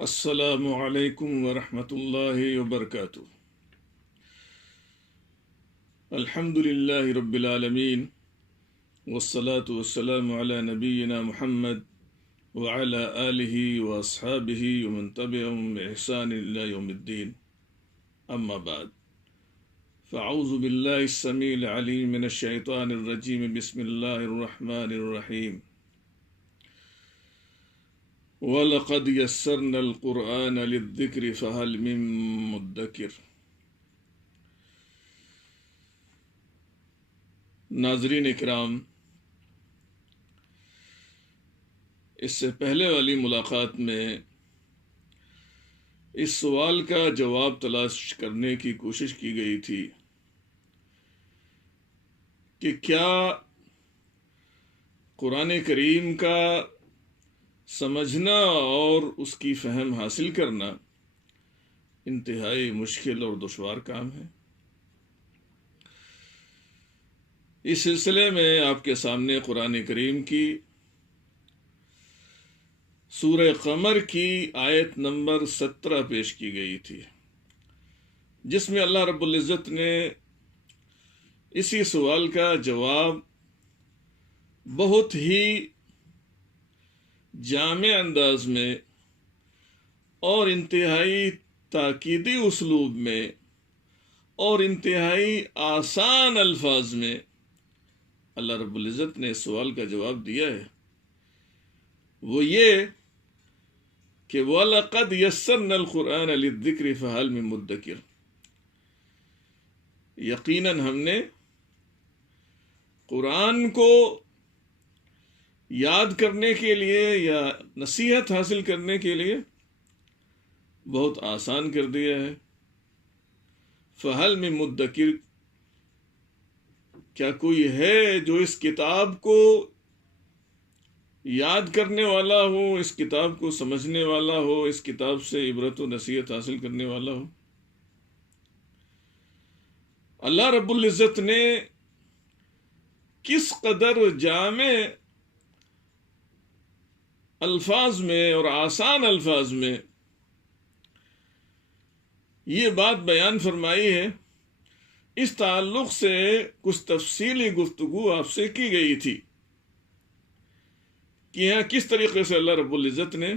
السلام علیکم ورحمۃ اللہ وبرکاتہ۔ الحمد للہ رب العالمین والصلاة والسلام علی نبینا محمد وعلى آلہ واصحابہ ومن تبعهم بإحسان إلی یوم الدین، اما بعد فاعوذ باللہ السمیع العلیم من الشیطان الرجیم، بسم اللہ الرحمن الرحیم۔ وَلَقَدْ يَسَّرْنَا الْقُرْآنَ لِلذِّكْرِ فَهَلْ مِن مُدَّكِرٍ۔ ناظرین اکرام، اس سے پہلے والی ملاقات میں اس سوال کا جواب تلاش کرنے کی کوشش کی گئی تھی کہ کیا قرآن کریم کا سمجھنا اور اس کی فہم حاصل کرنا انتہائی مشکل اور دشوار کام ہے۔ اس سلسلے میں آپ کے سامنے قرآن کریم کی سورہ قمر کی آیت نمبر 17 پیش کی گئی تھی، جس میں اللہ رب العزت نے اسی سوال کا جواب بہت ہی جامع انداز میں اور انتہائی تاکیدی اسلوب میں اور انتہائی آسان الفاظ میں اللہ رب العزت نے اس سوال کا جواب دیا ہے۔ وہ یہ کہ وَلَقَدْ يَسَّرْنَا الْقُرْآنَ لِلذِّكْرِ فَهَلْ مِن مُدَّكِرٍ، یقیناً ہم نے قرآن کو یاد کرنے کے لیے یا نصیحت حاصل کرنے کے لیے بہت آسان کر دیا ہے۔ فَهَلْ مِن مُدَّكِرٍ، کیا کوئی ہے جو اس کتاب کو یاد کرنے والا ہو، اس کتاب کو سمجھنے والا ہو، اس کتاب سے عبرت و نصیحت حاصل کرنے والا ہو؟ اللہ رب العزت نے کس قدر جامع الفاظ میں اور آسان الفاظ میں یہ بات بیان فرمائی ہے، اس تعلق سے کچھ تفصیلی گفتگو آپ سے کی گئی تھی کہ یہاں کس طریقے سے اللہ رب العزت نے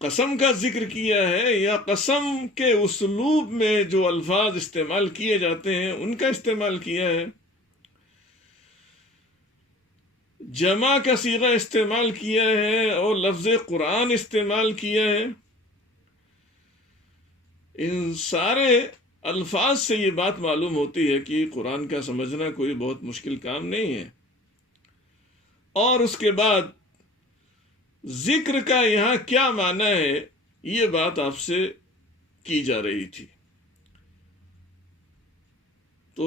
قسم کا ذکر کیا ہے، یا قسم کے اسلوب میں جو الفاظ استعمال کیے جاتے ہیں ان کا استعمال کیا ہے، جمع کا صیغہ استعمال کیا ہے اور لفظ قرآن استعمال کیا ہے۔ ان سارے الفاظ سے یہ بات معلوم ہوتی ہے کہ قرآن کا سمجھنا کوئی بہت مشکل کام نہیں ہے۔ اور اس کے بعد ذکر کا یہاں کیا معنی ہے، یہ بات آپ سے کی جا رہی تھی۔ تو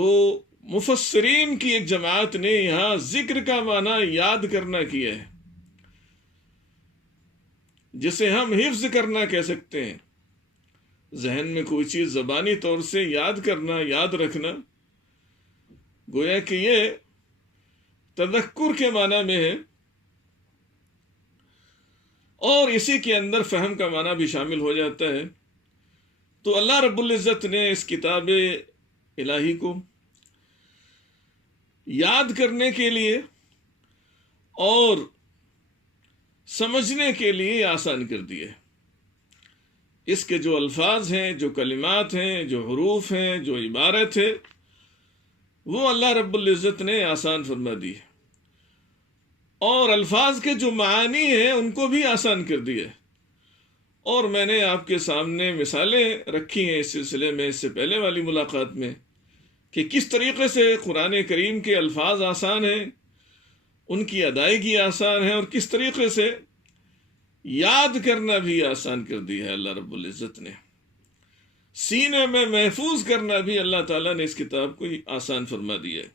مفسرین کی ایک جماعت نے یہاں ذکر کا معنی یاد کرنا کیا ہے، جسے ہم حفظ کرنا کہہ سکتے ہیں۔ ذہن میں کوئی چیز زبانی طور سے یاد کرنا، یاد رکھنا، گویا کہ یہ تذکر کے معنی میں ہے، اور اسی کے اندر فہم کا معنی بھی شامل ہو جاتا ہے۔ تو اللہ رب العزت نے اس کتاب الہی کو یاد کرنے کے لیے اور سمجھنے کے لیے آسان کر دیا ہے۔ اس کے جو الفاظ ہیں، جو کلمات ہیں، جو حروف ہیں، جو عبارت ہے، وہ اللہ رب العزت نے آسان فرما دی ہے، اور الفاظ کے جو معانی ہیں ان کو بھی آسان کر دیا ہے۔ اور میں نے آپ کے سامنے مثالیں رکھی ہیں اس سلسلے میں، اس سے پہلے والی ملاقات میں، کہ کس طریقے سے قرآن کریم کے الفاظ آسان ہیں، ان کی ادائیگی آسان ہے، اور کس طریقے سے یاد کرنا بھی آسان کر دیا ہے اللہ رب العزت نے۔ سینے میں محفوظ کرنا بھی اللہ تعالیٰ نے اس کتاب کو آسان فرما دیا ہے۔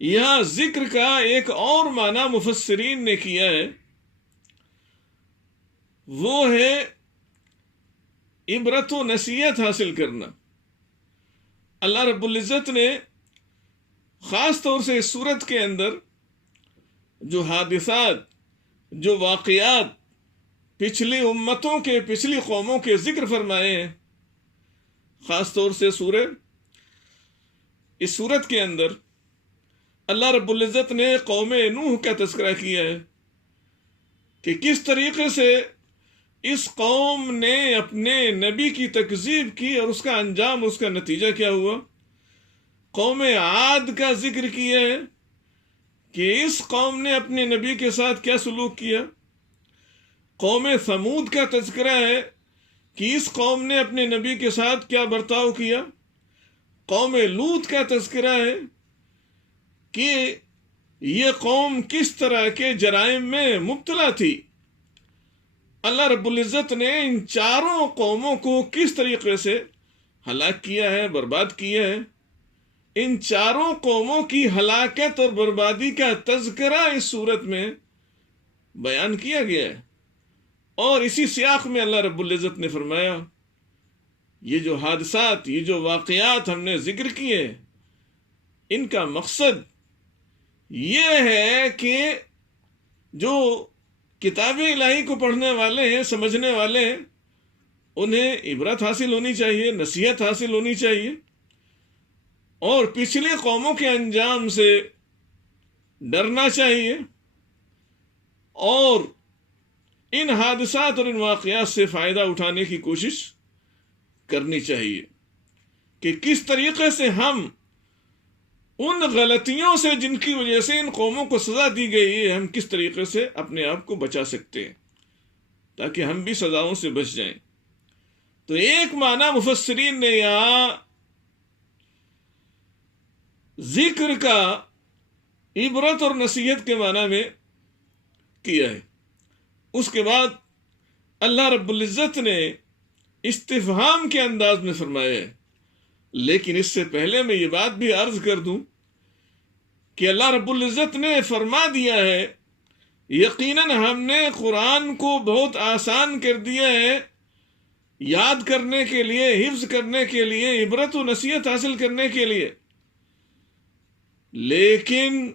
یہاں ذکر کا ایک اور معنی مفسرین نے کیا ہے، وہ ہے عبرت و نصیحت حاصل کرنا۔ اللہ رب العزت نے خاص طور سے اس صورت کے اندر جو حادثات جو واقعات پچھلی امتوں کے، پچھلی قوموں کے ذکر فرمائے ہیں، خاص طور سے اس سورت کے اندر اللہ رب العزت نے قوم نوح کا تذکرہ کیا ہے کہ کس طریقے سے اس قوم نے اپنے نبی کی تکذیب کی اور اس کا انجام، اس کا نتیجہ کیا ہوا۔ قوم عاد کا ذکر کیا ہے کہ اس قوم نے اپنے نبی کے ساتھ کیا سلوک کیا۔ قوم ثمود کا تذکرہ ہے کہ اس قوم نے اپنے نبی کے ساتھ کیا برتاؤ کیا۔ قوم لوط کا تذکرہ ہے کہ یہ قوم کس طرح کے جرائم میں مبتلا تھی۔ اللہ رب العزت نے ان چاروں قوموں کو کس طریقے سے ہلاک کیا ہے، برباد کیا ہے۔ ان چاروں قوموں کی ہلاکت اور بربادی کا تذکرہ اس صورت میں بیان کیا گیا ہے، اور اسی سیاق میں اللہ رب العزت نے فرمایا یہ جو حادثات، یہ جو واقعات ہم نے ذکر کیے، ان کا مقصد یہ ہے کہ جو کتاب الہی کو پڑھنے والے ہیں، سمجھنے والے ہیں، انہیں عبرت حاصل ہونی چاہیے، نصیحت حاصل ہونی چاہیے، اور پچھلی قوموں کے انجام سے ڈرنا چاہیے، اور ان حادثات اور ان واقعات سے فائدہ اٹھانے کی کوشش کرنی چاہیے کہ کس طریقے سے ہم ان غلطیوں سے جن کی وجہ سے ان قوموں کو سزا دی گئی ہے، ہم کس طریقے سے اپنے آپ کو بچا سکتے ہیں تاکہ ہم بھی سزاؤں سے بچ جائیں۔ تو ایک معنی مفسرین نے یہاں ذکر کا عبرت اور نصیحت کے معنی میں کیا ہے۔ اس کے بعد اللہ رب العزت نے استفہام کے انداز میں فرمایا ہے، لیکن اس سے پہلے میں یہ بات بھی عرض کر دوں کہ اللہ رب العزت نے فرما دیا ہے یقیناً ہم نے قرآن کو بہت آسان کر دیا ہے یاد کرنے کے لیے، حفظ کرنے کے لیے، عبرت و نصیحت حاصل کرنے کے لیے، لیکن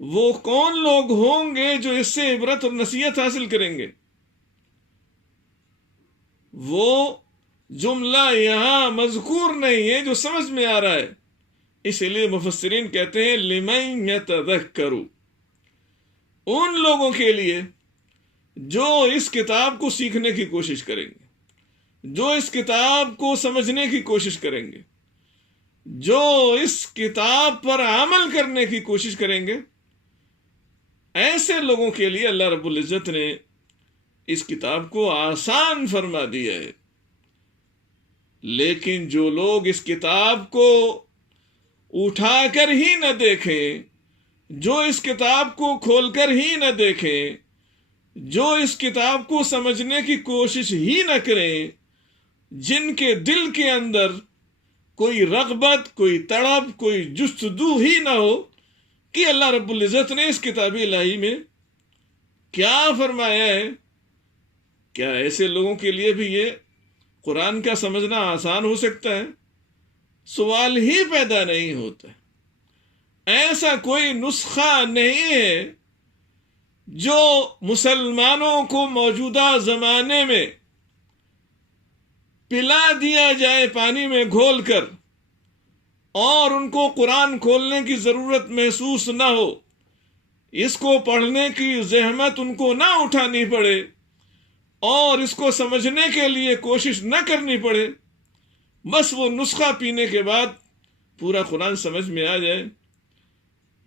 وہ کون لوگ ہوں گے جو اس سے عبرت اور نصیحت حاصل کریں گے؟ وہ جملہ یہاں مذکور نہیں ہے جو سمجھ میں آ رہا ہے، اس لیے مفسرین کہتے ہیں لمن یتذکر، ان لوگوں کے لیے جو اس کتاب کو سیکھنے کی کوشش کریں گے، جو اس کتاب کو سمجھنے کی کوشش کریں گے، جو اس کتاب پر عمل کرنے کی کوشش کریں گے، ایسے لوگوں کے لیے اللہ رب العزت نے اس کتاب کو آسان فرما دیا ہے۔ لیکن جو لوگ اس کتاب کو اٹھا کر ہی نہ دیکھیں، جو اس کتاب کو کھول کر ہی نہ دیکھیں، جو اس کتاب کو سمجھنے کی کوشش ہی نہ کریں، جن کے دل کے اندر کوئی رغبت، کوئی تڑپ، کوئی جستجو ہی نہ ہو کہ اللہ رب العزت نے اس کتاب الہی میں کیا فرمایا ہے، کیا ایسے لوگوں کے لیے بھی یہ قرآن کا سمجھنا آسان ہو سکتا ہے؟ سوال ہی پیدا نہیں ہوتا۔ ایسا کوئی نسخہ نہیں ہے جو مسلمانوں کو موجودہ زمانے میں پلا دیا جائے پانی میں گھول کر، اور ان کو قرآن کھولنے کی ضرورت محسوس نہ ہو، اس کو پڑھنے کی زحمت ان کو نہ اٹھانی پڑے، اور اس کو سمجھنے کے لیے کوشش نہ کرنی پڑے، بس وہ نسخہ پینے کے بعد پورا قرآن سمجھ میں آ جائے۔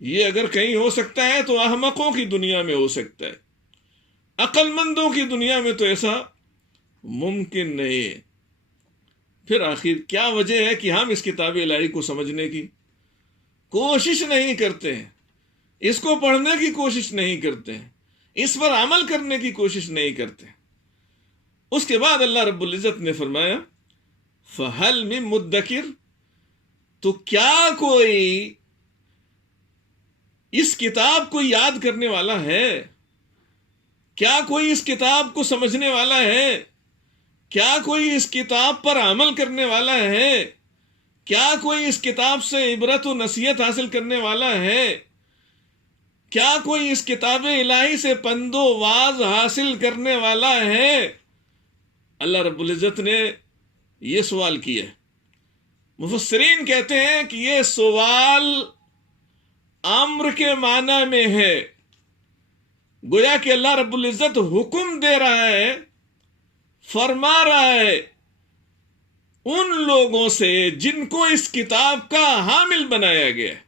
یہ اگر کہیں ہو سکتا ہے تو احمقوں کی دنیا میں ہو سکتا ہے، عقل مندوں کی دنیا میں تو ایسا ممکن نہیں ہے۔ پھر آخر کیا وجہ ہے کہ ہم اس کتاب الہی کو سمجھنے کی کوشش نہیں کرتے ہیں، اس کو پڑھنے کی کوشش نہیں کرتے ہیں، اس پر عمل کرنے کی کوشش نہیں کرتے ہیں؟ اس کے بعد اللہ رب العزت نے فرمایا فَهَلْ مِن مُدَّكِرٍ، تو کیا کوئی اس کتاب کو یاد کرنے والا ہے؟ کیا کوئی اس کتاب کو سمجھنے والا ہے؟ کیا کوئی اس کتاب پر عمل کرنے والا ہے؟ کیا کوئی اس کتاب سے عبرت و نصیحت حاصل کرنے والا ہے؟ کیا کوئی اس کتاب الہی سے پند و واز حاصل کرنے والا ہے؟ اللہ رب العزت نے یہ سوال کیا ہے۔ مفسرین کہتے ہیں کہ یہ سوال امر کے معنی میں ہے، گویا کہ اللہ رب العزت حکم دے رہا ہے، فرما رہا ہے ان لوگوں سے جن کو اس کتاب کا حامل بنایا گیا ہے،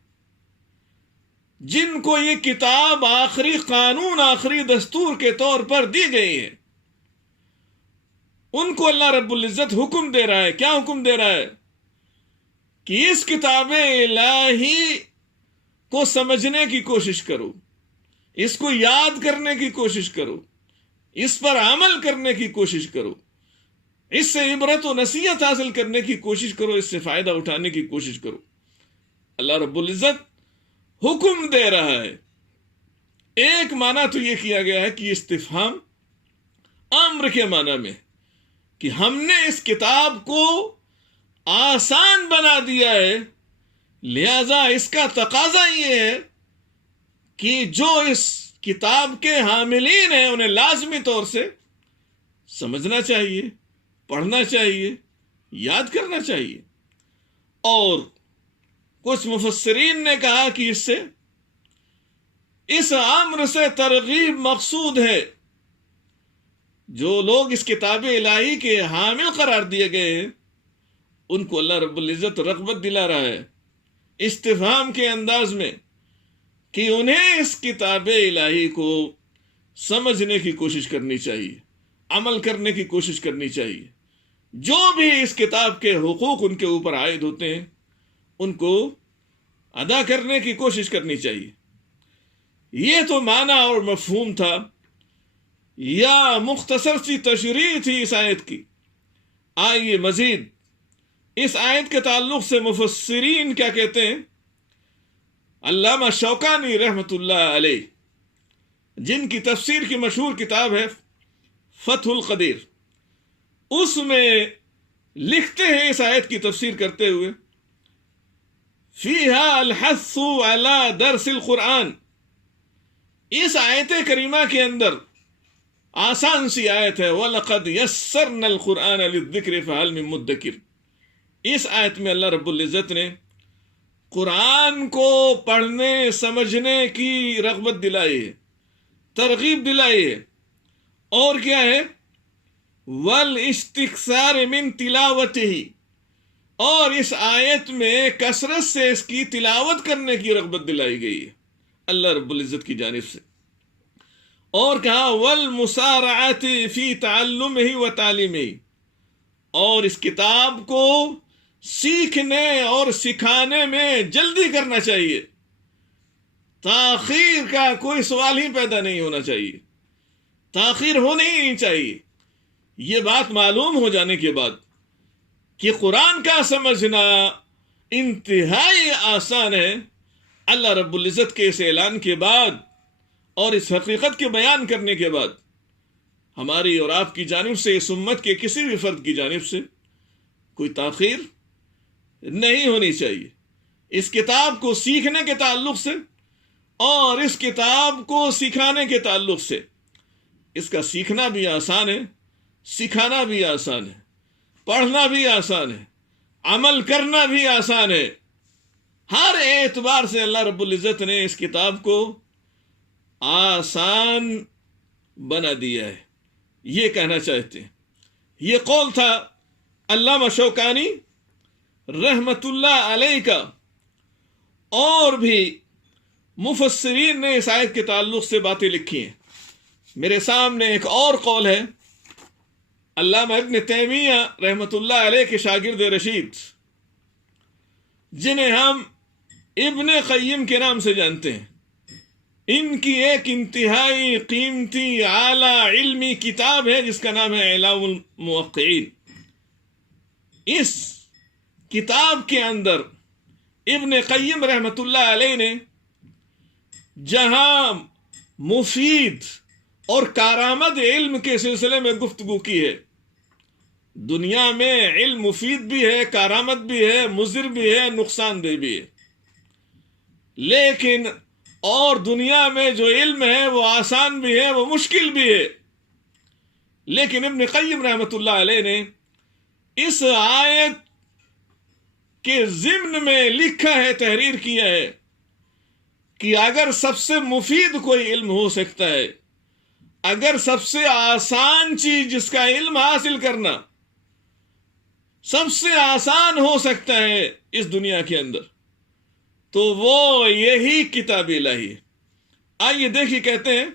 جن کو یہ کتاب آخری قانون، آخری دستور کے طور پر دی گئی ہے، ان کو اللہ رب العزت حکم دے رہا ہے۔ کیا حکم دے رہا ہے؟ کہ اس کتاب الہی کو سمجھنے کی کوشش کرو، اس کو یاد کرنے کی کوشش کرو، اس پر عمل کرنے کی کوشش کرو، اس سے عبرت و نصیحت حاصل کرنے کی کوشش کرو، اس سے فائدہ اٹھانے کی کوشش کرو۔ اللہ رب العزت حکم دے رہا ہے۔ ایک معنی تو یہ کیا گیا ہے کہ استفہام امر کے معنی میں، کہ ہم نے اس کتاب کو آسان بنا دیا ہے، لہذا اس کا تقاضا یہ ہے کہ جو اس کتاب کے حاملین ہیں انہیں لازمی طور سے سمجھنا چاہیے، پڑھنا چاہیے، یاد کرنا چاہیے۔ اور کچھ مفسرین نے کہا کہ اس امر سے ترغیب مقصود ہے۔ جو لوگ اس کتاب الہی کے حامل قرار دیے گئے ہیں ان کو اللہ رب العزت رغبت دلا رہا ہے استفہام کے انداز میں کہ انہیں اس کتاب الہی کو سمجھنے کی کوشش کرنی چاہیے، عمل کرنے کی کوشش کرنی چاہیے، جو بھی اس کتاب کے حقوق ان کے اوپر عائد ہوتے ہیں ان کو ادا کرنے کی کوشش کرنی چاہیے۔ یہ تو معنی اور مفہوم تھا، یا مختصر سی تشریح تھی اس آیت کی۔ آئیے مزید اس آیت کے تعلق سے مفسرین کیا کہتے ہیں۔ علامہ شوکانی رحمۃ اللہ علیہ، جن کی تفسیر کی مشہور کتاب ہے فتح القدیر، اس میں لکھتے ہیں اس آیت کی تفسیر کرتے ہوئے، فیہا الحث علی درس القرآن، اس آیت کریمہ کے اندر آسان سی آیت ہے، وَلَقَدْ يَسَّرْنَا الْقُرْآنَ لِلذِّكْرِ فَهَلْ مِن مُدَّكِرٍ۔ اس آیت میں اللہ رب العزت نے قرآن کو پڑھنے سمجھنے کی رغبت دلائی ہے، ترغیب دلائی ہے، اور کیا ہے، وَالْإِسْتِكْثَارِ مِن تِلَاوَتِهِ، اور اس آیت میں کثرت سے اس کی تلاوت کرنے کی رغبت دلائی گئی ہے اللہ رب العزت کی جانب سے۔ اور کہا وَالْمُسَارَعَةِ فِي تَعَلُّمِهِ وَتَعْلِيمِهِ، اور اس کتاب کو سیکھنے اور سکھانے میں جلدی کرنا چاہیے، تاخیر کا کوئی سوال ہی پیدا نہیں ہونا چاہیے، تاخیر ہونی ہی نہیں چاہیے۔ یہ بات معلوم ہو جانے کے بعد کہ قرآن کا سمجھنا انتہائی آسان ہے، اللہ رب العزت کے اس اعلان کے بعد اور اس حقیقت کے بیان کرنے کے بعد ہماری اور آپ کی جانب سے، اس امت کے کسی بھی فرد کی جانب سے کوئی تاخیر نہیں ہونی چاہیے۔ اس کتاب کو سیکھنے کے تعلق سے اور اس کتاب کو سکھانے کے تعلق سے، اس کا سیکھنا بھی آسان ہے، سکھانا بھی آسان ہے، پڑھنا بھی آسان ہے، عمل کرنا بھی آسان ہے۔ ہر اعتبار سے اللہ رب العزت نے اس کتاب کو آسان بنا دیا ہے، یہ کہنا چاہتے ہیں۔ یہ قول تھا علامہ شوکانی رحمت اللہ علیہ کا، اور بھی مفسرین نے اس آیت کے تعلق سے باتیں لکھی ہیں۔ میرے سامنے ایک اور قول ہے علامہ ابن تیمیہ رحمت اللہ علیہ کے شاگرد رشید، جنہیں ہم ابن قیم کے نام سے جانتے ہیں۔ ان کی ایک انتہائی قیمتی اعلیٰ علمی کتاب ہے جس کا نام ہے اعلام الموقعین۔ اس کتاب کے اندر ابن قیم رحمت اللہ علیہ نے جہاں مفید اور کارآمد علم کے سلسلے میں گفتگو کی ہے، دنیا میں علم مفید بھی ہے، کارآمد بھی ہے، مضر بھی ہے، نقصان دہ بھی ہے، لیکن اور دنیا میں جو علم ہے وہ آسان بھی ہے، وہ مشکل بھی ہے۔ لیکن ابن قیم رحمۃ اللہ علیہ نے اس آیت کے ضمن میں لکھا ہے، تحریر کیا ہے کہ اگر سب سے مفید کوئی علم ہو سکتا ہے، اگر سب سے آسان چیز جس کا علم حاصل کرنا سب سے آسان ہو سکتا ہے اس دنیا کے اندر، تو وہ یہی کتاب الہی ہے۔ آئیے دیکھیے، کہتے ہیں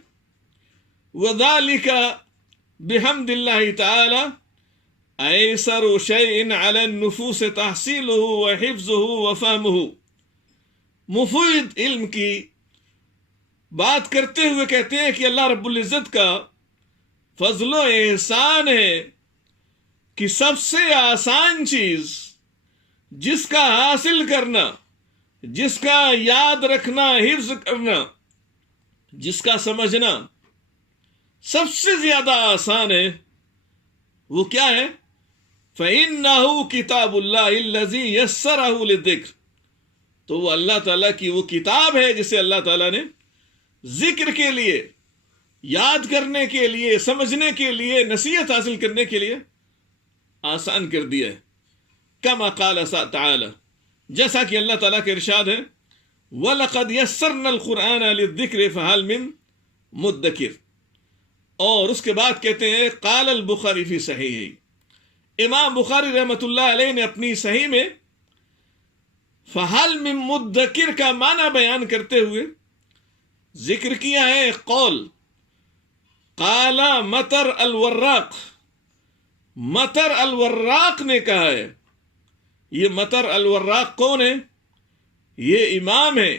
وَذَلِكَ بِحَمْدِ اللَّهِ تَعَالَى أَيْسَرُ شَيْءٍ عَلَى النُّفُوسِ تَحْصِيلُهُ وَحِفْظُهُ وَفَهْمُهُ۔ مفید علم کی بات کرتے ہوئے کہتے ہیں کہ اللہ رب العزت کا فضل و احسان ہے کہ سب سے آسان چیز جس کا حاصل کرنا، جس کا یاد رکھنا، حفظ کرنا، جس کا سمجھنا سب سے زیادہ آسان ہے، وہ کیا ہے؟ فَإِنَّهُ كِتَابُ اللَّهِ الَّذِي يَسَّرَهُ لِلذِّكْرِ، تو وہ اللہ تعالیٰ کی وہ کتاب ہے جسے اللہ تعالیٰ نے ذکر کے لیے، یاد کرنے کے لیے، سمجھنے کے لیے، نصیحت حاصل کرنے کے لیے آسان کر دیا ہے۔ کما قال تعالی، جیسا کہ اللہ تعالیٰ کے ارشاد ہے وَلَقَدْ يَسَّرْنَا الْقُرْآنَ لِلذِّكْرِ فَهَلْ مِن مُدَّكِرٍ۔ اور اس کے بعد کہتے ہیں قال البخاری فی صحیح، امام بخاری رحمۃ اللہ علیہ نے اپنی صحیح میں فَهَلْ مِن مُدَّكِرٍ کا معنی بیان کرتے ہوئے ذکر کیا ہے قول قال مطر الوراق، مطر الوراق نے کہا ہے۔ یہ مطر الوراق کون ہے؟ یہ امام ہے،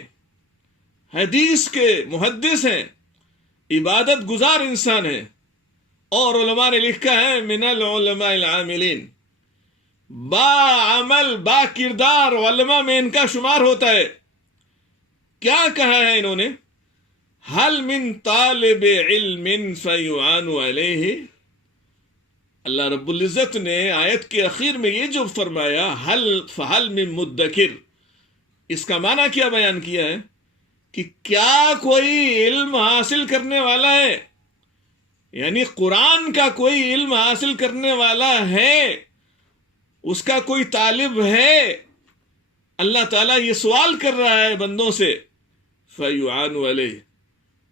حدیث کے محدث ہیں، عبادت گزار انسان ہے، اور علماء نے لکھا ہے من العلماء العاملین، با عمل با کردار علماء میں ان کا شمار ہوتا ہے۔ کیا کہا ہے انہوں نے؟ حل من طالب علم فیعان علیہ، اللہ رب العزت نے آیت کے اخیر میں یہ جو فرمایا فَحَلْ مِن مُدَّكِرٍ، اس کا معنی کیا بیان کیا ہے کہ کیا کوئی علم حاصل کرنے والا ہے، یعنی قرآن کا کوئی علم حاصل کرنے والا ہے، اس کا کوئی طالب ہے؟ اللہ تعالیٰ یہ سوال کر رہا ہے بندوں سے، فَيُعَانُ عَلَيْهِ،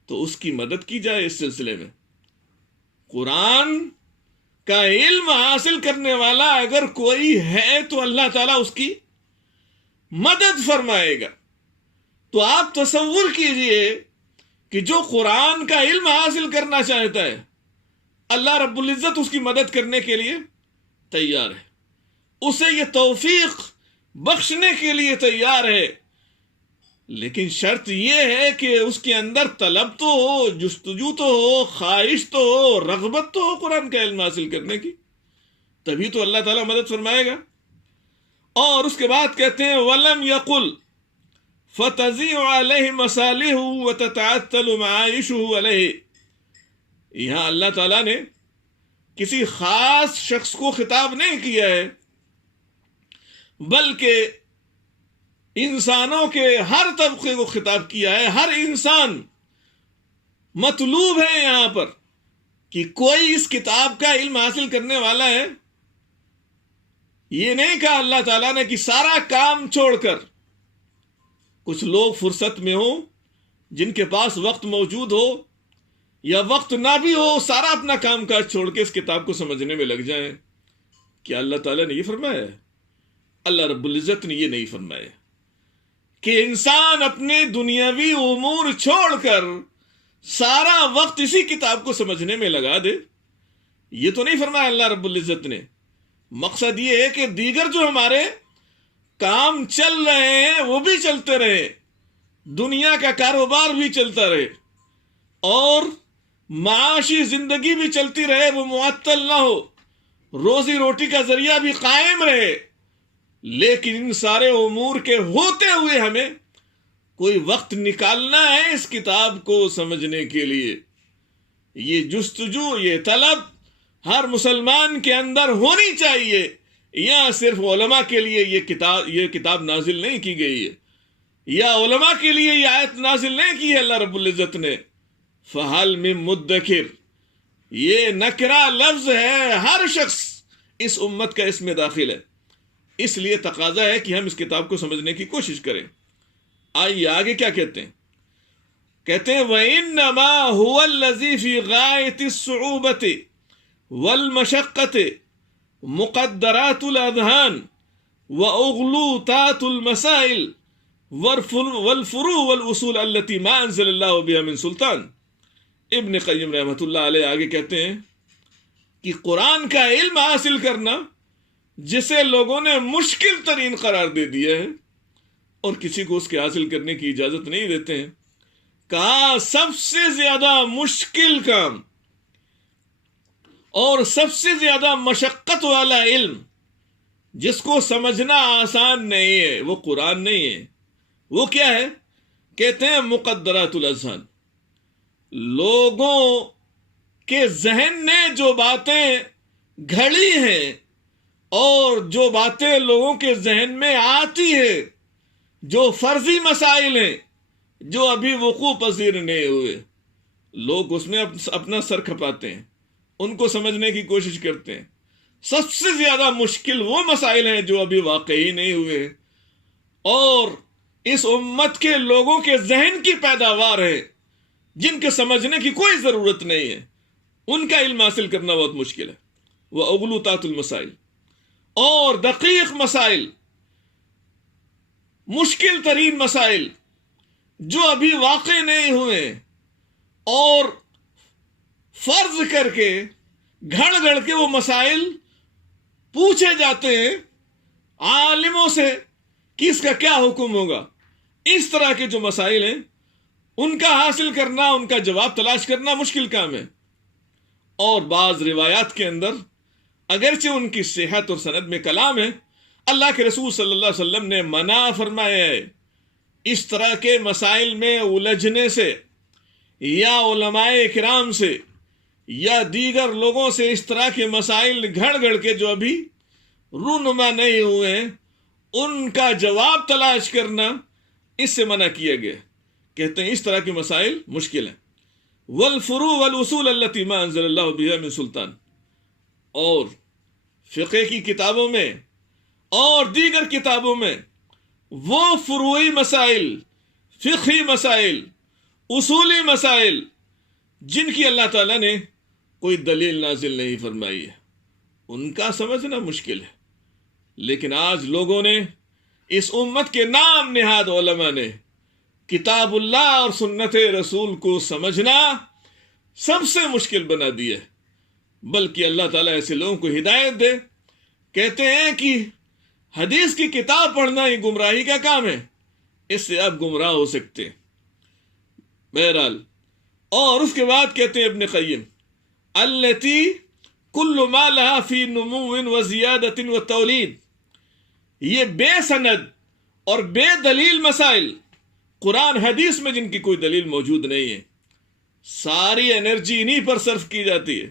تو اس کی مدد کی جائے اس سلسلے میں۔ قرآن کا علم حاصل کرنے والا اگر کوئی ہے تو اللہ تعالیٰ اس کی مدد فرمائے گا۔ تو آپ تصور کیجئے کہ جو قرآن کا علم حاصل کرنا چاہتا ہے، اللہ رب العزت اس کی مدد کرنے کے لیے تیار ہے، اسے یہ توفیق بخشنے کے لیے تیار ہے، لیکن شرط یہ ہے کہ اس کے اندر طلب تو ہو، جستجو تو ہو، خواہش تو ہو، رغبت تو ہو قرآن کا علم حاصل کرنے کی، تبھی تو اللہ تعالیٰ مدد فرمائے گا۔ اور اس کے بعد کہتے ہیں وَلَمْ يَقُلْ فَتَزِيعُ عَلَيْهِ مَصَالِحُهُ وَتَتَعَطَّلُ مَعَائِشُهُ عَلَيْهِ، یہاں اللہ تعالیٰ نے کسی خاص شخص کو خطاب نہیں کیا ہے، بلکہ انسانوں کے ہر طبقے کو خطاب کیا ہے۔ ہر انسان مطلوب ہے یہاں پر کہ کوئی اس کتاب کا علم حاصل کرنے والا ہے۔ یہ نہیں کہا اللہ تعالیٰ نے کہ سارا کام چھوڑ کر، کچھ لوگ فرصت میں ہوں جن کے پاس وقت موجود ہو یا وقت نہ بھی ہو، سارا اپنا کام کاج چھوڑ کے اس کتاب کو سمجھنے میں لگ جائیں۔ کیا اللہ تعالیٰ نے یہ فرمایا ہے؟ اللہ رب العزت نے یہ نہیں فرمایا کہ انسان اپنے دنیاوی امور چھوڑ کر سارا وقت اسی کتاب کو سمجھنے میں لگا دے، یہ تو نہیں فرمایا اللہ رب العزت نے۔ مقصد یہ ہے کہ دیگر جو ہمارے کام چل رہے ہیں وہ بھی چلتے رہے، دنیا کا کاروبار بھی چلتا رہے، اور معاشی زندگی بھی چلتی رہے، وہ معطل نہ ہو، روزی روٹی کا ذریعہ بھی قائم رہے، لیکن ان سارے امور کے ہوتے ہوئے ہمیں کوئی وقت نکالنا ہے اس کتاب کو سمجھنے کے لیے۔ یہ جستجو، یہ طلب ہر مسلمان کے اندر ہونی چاہیے۔ یا صرف علماء کے لیے یہ کتاب نازل نہیں کی گئی ہے، یا علماء کے لیے یہ آیت نازل نہیں کی ہے اللہ رب العزت نے، فَهَلْ مِن مُدَّكِرٍ، یہ نکرہ لفظ ہے، ہر شخص اس امت کا اس میں داخل ہے، اس لیے تقاضا ہے کہ ہم اس کتاب کو سمجھنے کی کوشش کریں۔ آئیے آگے کیا کہتے ہیں، کہتے ہیں وَإِنَّمَا هُوَ الَّذِي فِي غَايَةِ الصُّعُوبَةِ وَالْمَشَقَّةِ مُقَدَّرَاتُ الْأَذْهَانِ وَأُغْلُوطَاتُ الْمَسَائِلِ والفروع والأصول التي ما انزل اللہ بها من سلطان۔ ابن قیم رحمۃ اللہ علیہ آگے کہتے ہیں کہ قرآن کا علم حاصل کرنا جسے لوگوں نے مشکل ترین قرار دے دیا ہے اور کسی کو اس کے حاصل کرنے کی اجازت نہیں دیتے ہیں، کہا سب سے زیادہ مشکل کام اور سب سے زیادہ مشقت والا علم جس کو سمجھنا آسان نہیں ہے وہ قرآن نہیں ہے، وہ کیا ہے؟ کہتے ہیں مقدرات الاذہان، لوگوں کے ذہن نے جو باتیں گھڑی ہیں اور جو باتیں لوگوں کے ذہن میں آتی ہے، جو فرضی مسائل ہیں جو ابھی وقوع پذیر نہیں ہوئے، لوگ اس میں اپنا سر کھپاتے ہیں، ان کو سمجھنے کی کوشش کرتے ہیں۔ سب سے زیادہ مشکل وہ مسائل ہیں جو ابھی واقعی نہیں ہوئے اور اس امت کے لوگوں کے ذہن کی پیداوار ہے، جن کے سمجھنے کی کوئی ضرورت نہیں ہے، ان کا علم حاصل کرنا بہت مشکل ہے۔ وہ اغلوطات المسائل، اور دقیق مسائل، مشکل ترین مسائل جو ابھی واقع نہیں ہوئے اور فرض کر کے گھڑ گھڑ کے وہ مسائل پوچھے جاتے ہیں عالموں سے کہ اس کا کیا حکم ہوگا، اس طرح کے جو مسائل ہیں ان کا حاصل کرنا، ان کا جواب تلاش کرنا مشکل کام ہے۔ اور بعض روایات کے اندر اگرچہ ان کی صحت اور سند میں کلام ہے، اللہ کے رسول صلی اللہ علیہ وسلم نے منع فرمایا ہے اس طرح کے مسائل میں الجھنے سے، یا علماء کرام سے یا دیگر لوگوں سے اس طرح کے مسائل گھڑ گھڑ کے جو ابھی رونما نہیں ہوئے ہیں ان کا جواب تلاش کرنا، اس سے منع کیا گیا۔ کہتے ہیں اس طرح کے مسائل مشکل ہیں۔ والفروع والاصول التي ما انزل اللہ بها من سلطان، اور فقہ کی کتابوں میں اور دیگر کتابوں میں وہ فروعی مسائل، فقہی مسائل، اصولی مسائل جن کی اللہ تعالیٰ نے کوئی دلیل نازل نہیں فرمائی ہے، ان کا سمجھنا مشکل ہے۔ لیکن آج لوگوں نے، اس امت کے نام نہاد علماء نے، کتاب اللہ اور سنت رسول کو سمجھنا سب سے مشکل بنا دیا ہے۔ بلکہ اللہ تعالیٰ ایسے لوگوں کو ہدایت دے، کہتے ہیں کہ حدیث کی کتاب پڑھنا یہ گمراہی کا کام ہے، اس سے آپ گمراہ ہو سکتے ہیں۔ بہرحال، اور اس کے بعد کہتے ہیں ابن قیم التی کل ما لها فی نمو و زیادت و تولید، یہ بے سند اور بے دلیل مسائل، قرآن حدیث میں جن کی کوئی دلیل موجود نہیں ہے، ساری انرجی انہی پر صرف کی جاتی ہے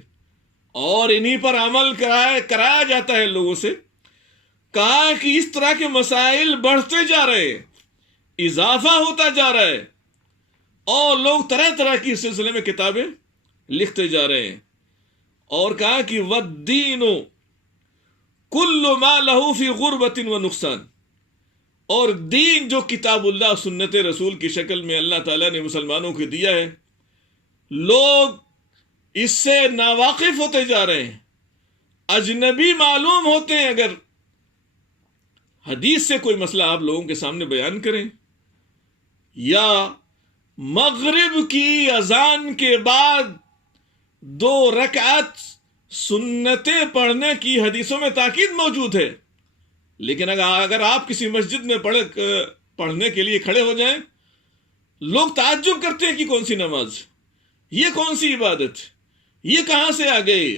اور انہی پر عمل کرایا جاتا ہے لوگوں سے۔ کہا کہ اس طرح کے مسائل بڑھتے جا رہے ہیں، اضافہ ہوتا جا رہا ہے، اور لوگ طرح طرح کی اس سلسلے میں کتابیں لکھتے جا رہے ہیں۔ اور کہا کہ وَالدِّينُ كُلُّ مَا لَهُ فِي غُرْبَةٍ وَنُقْصَانٍ، اور دین جو کتاب اللہ سنت رسول کی شکل میں اللہ تعالیٰ نے مسلمانوں کو دیا ہے، لوگ اس سے ناواقف ہوتے جا رہے ہیں، اجنبی معلوم ہوتے ہیں۔ اگر حدیث سے کوئی مسئلہ آپ لوگوں کے سامنے بیان کریں، یا مغرب کی اذان کے بعد 2 رکعت سنتیں پڑھنے کی حدیثوں میں تاکید موجود ہے، لیکن اگر آپ کسی مسجد میں پڑھنے کے لیے کھڑے ہو جائیں، لوگ تعجب کرتے ہیں کہ کون سی نماز، یہ کون سی عبادت، یہ کہاں سے آ گئی۔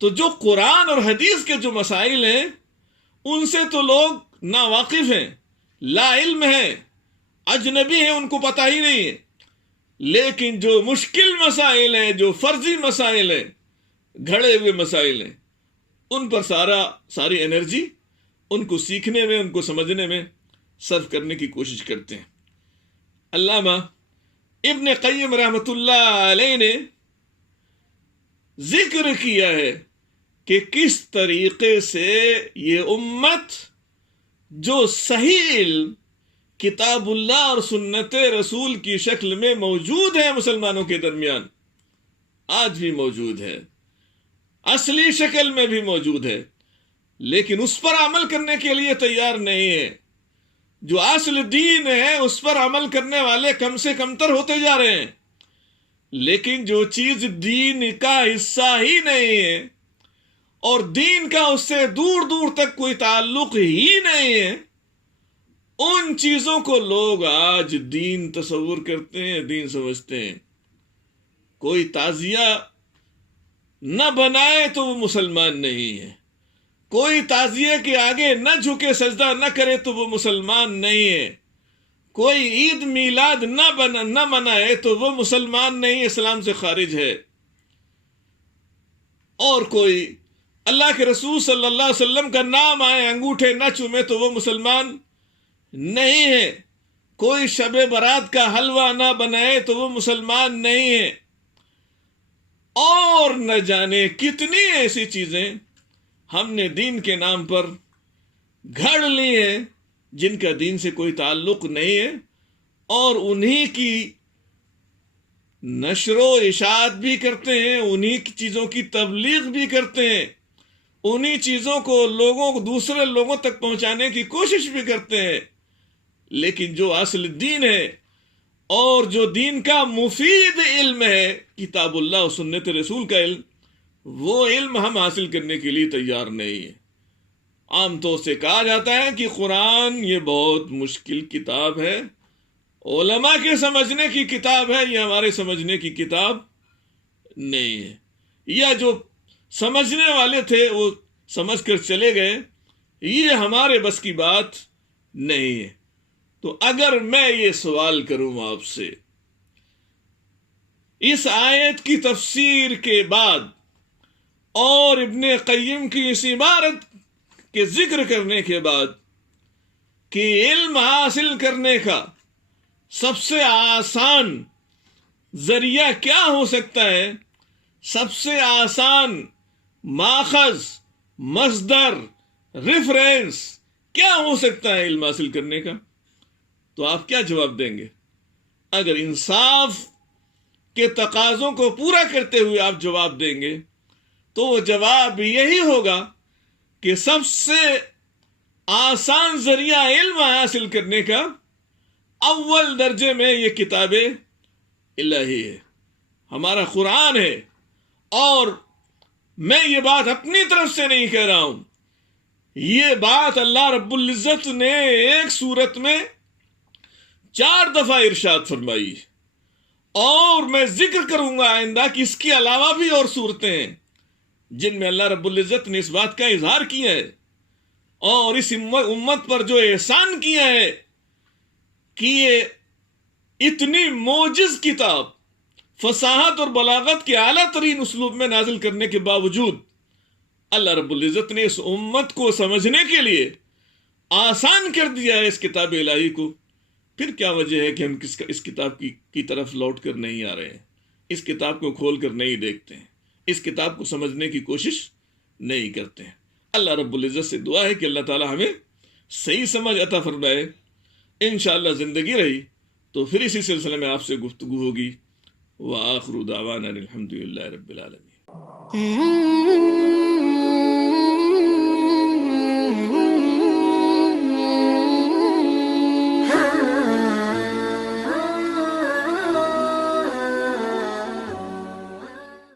تو جو قرآن اور حدیث کے جو مسائل ہیں ان سے تو لوگ ناواقف ہیں، لا علم ہیں، اجنبی ہیں، ان کو پتہ ہی نہیں ہے۔ لیکن جو مشکل مسائل ہیں، جو فرضی مسائل ہیں، گھڑے ہوئے مسائل ہیں، ان پر ساری انرجی ان کو سیکھنے میں، ان کو سمجھنے میں صرف کرنے کی کوشش کرتے ہیں۔ علامہ ابن قیم رحمۃ اللہ علیہ نے ذکر کیا ہے کہ کس طریقے سے یہ امت جو صحیح علم کتاب اللہ اور سنت رسول کی شکل میں موجود ہے مسلمانوں کے درمیان، آج بھی موجود ہے، اصلی شکل میں بھی موجود ہے، لیکن اس پر عمل کرنے کے لیے تیار نہیں ہے۔ جو اصل دین ہے اس پر عمل کرنے والے کم سے کم تر ہوتے جا رہے ہیں، لیکن جو چیز دین کا حصہ ہی نہیں ہے اور دین کا اس سے دور دور تک کوئی تعلق ہی نہیں ہے، ان چیزوں کو لوگ آج دین تصور کرتے ہیں، دین سمجھتے ہیں۔ کوئی تعزیہ نہ بنائے تو وہ مسلمان نہیں ہے، کوئی تعزیے کے آگے نہ جھکے سجدہ نہ کرے تو وہ مسلمان نہیں ہے، کوئی عید میلاد نہ منائے تو وہ مسلمان نہیں، اسلام سے خارج ہے، اور کوئی اللہ کے رسول صلی اللہ علیہ وسلم کا نام آئے انگوٹھے نہ چومے تو وہ مسلمان نہیں ہے، کوئی شب برات کا حلوہ نہ بنائے تو وہ مسلمان نہیں ہے، اور نہ جانے کتنی ایسی چیزیں ہم نے دین کے نام پر گھڑ لی ہیں جن کا دین سے کوئی تعلق نہیں ہے، اور انہی کی نشر و اشاعت بھی کرتے ہیں، انہی کی چیزوں کی تبلیغ بھی کرتے ہیں، انہی چیزوں کو دوسرے لوگوں تک پہنچانے کی کوشش بھی کرتے ہیں، لیکن جو اصل دین ہے اور جو دین کا مفید علم ہے کتاب اللہ و سنت رسول کا علم، وہ علم ہم حاصل کرنے کے لیے تیار نہیں ہے۔ عام طور سے کہا جاتا ہے کہ قرآن یہ بہت مشکل کتاب ہے، علماء کے سمجھنے کی کتاب ہے، یہ ہمارے سمجھنے کی کتاب نہیں ہے، یا جو سمجھنے والے تھے وہ سمجھ کر چلے گئے، یہ ہمارے بس کی بات نہیں ہے۔ تو اگر میں یہ سوال کروں آپ سے، اس آیت کی تفسیر کے بعد اور ابن قیم کی اس عبارت کے ذکر کرنے کے بعد کہ علم حاصل کرنے کا سب سے آسان ذریعہ کیا ہو سکتا ہے، سب سے آسان ماخذ، مصدر، ریفرنس کیا ہو سکتا ہے علم حاصل کرنے کا، تو آپ کیا جواب دیں گے؟ اگر انصاف کے تقاضوں کو پورا کرتے ہوئے آپ جواب دیں گے تو وہ جواب یہی ہوگا کہ سب سے آسان ذریعہ علم حاصل کرنے کا اول درجے میں یہ کتاب الہی ہے، ہمارا قرآن ہے، اور میں یہ بات اپنی طرف سے نہیں کہہ رہا ہوں، یہ بات اللہ رب العزت نے ایک سورت میں 4 دفعہ ارشاد فرمائی، اور میں ذکر کروں گا آئندہ کہ اس کے علاوہ بھی اور صورتیں ہیں جن میں اللہ رب العزت نے اس بات کا اظہار کیا ہے اور اس امت پر جو احسان کیا ہے کہ یہ اتنی موجز کتاب فصاحت اور بلاغت کے اعلیٰ ترین اسلوب میں نازل کرنے کے باوجود اللہ رب العزت نے اس امت کو سمجھنے کے لیے آسان کر دیا ہے اس کتاب الہی کو۔ پھر کیا وجہ ہے کہ ہم اس کتاب کی طرف لوٹ کر نہیں آ رہے ہیں، اس کتاب کو کھول کر نہیں دیکھتے ہیں، اس کتاب کو سمجھنے کی کوشش نہیں کرتے ہیں؟ اللہ رب العزت سے دعا ہے کہ اللہ تعالی ہمیں صحیح سمجھ عطا فرمائے۔ انشاءاللہ زندگی رہی تو پھر اسی سلسلے میں آپ سے گفتگو ہوگی۔ وآخر دعوانا الحمدللہ رب العالمین۔